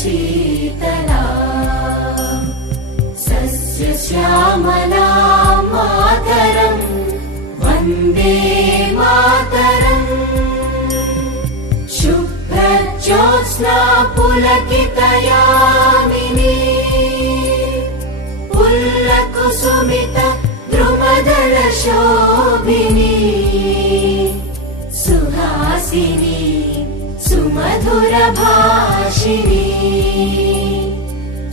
शीतला सस्यश्यामला मातरम् वन्दे मातरम् शुभ्रज्योत्स्ना पुलकितयामिनी पुल्लकुसुमित द्रुमदलशोभिनी सुहासिनी सुमधुरभाषिणी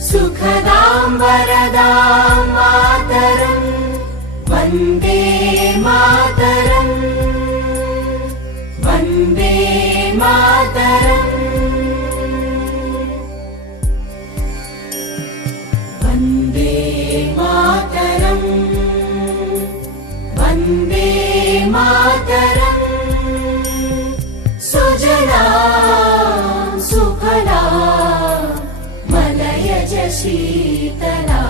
सुखदां वरदां मातरम् वन्दे मातरम् वन्दे मातरम् वन्दे मातरम् वन्दे मातरम् सुजला सुफला मलयज शीतला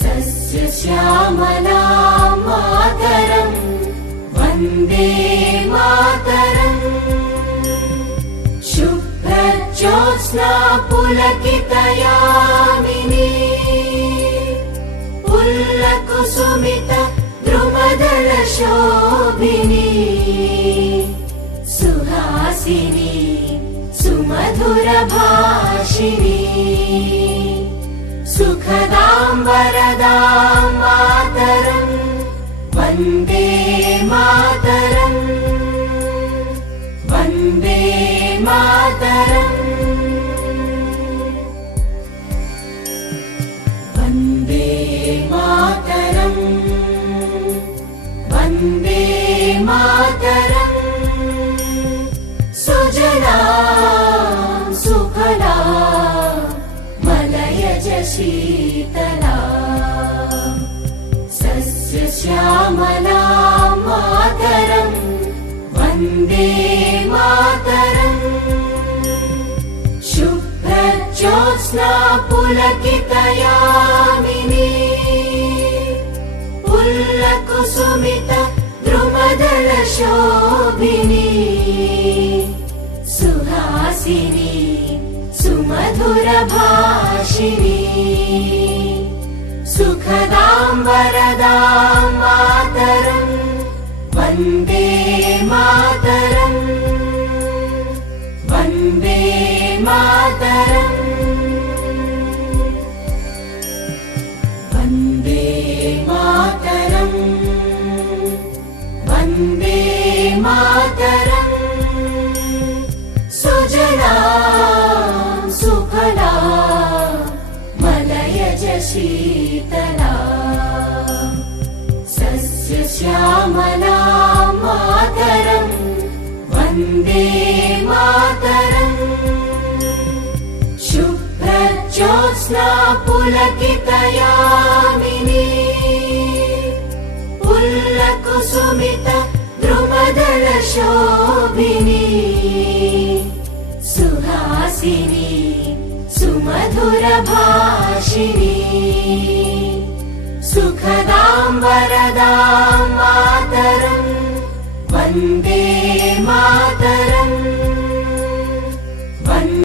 सस्यश्यामला मातरम् वन्दे मातरम् शुभ्रज्योत्स्ना पुलकितयामिनी पुल्लकुसुमित द्रुमदलशोभिनी सुहासिनी सुमधुरभाषिणी सुखदां वरदां मातरम् वन्दे मातरम् वन्दे मातरम् वन्दे मातरम् वन्दे मातरम् सुजला सुफला मलयज शीतला सस्यश्यामला मातरम् वन्दे मातरम् शुभ्रज्योत्स्ना पुलकितयामिनी पुल्लकुसुमित द्रुमदलशोभिनी सुहासिनी सुमधुरभाषिणी सुखदां वरदां मातरम् वन्दे मातरम् वन्दे मातरम् वन्दे मातरम् वन्दे मातरम् सुजला सुफला मलयज शीतला सस्यश्यामला मातरम् वन्दे मातरम् शुभ्रज्योत्स्ना पुलकितयामिनी पुल्लकुसुमित द्रुमदलशोभिनी सुहासिनी सुमधुरभाषिणी सुखदां वरदां मातरम् वन्दे मातरम्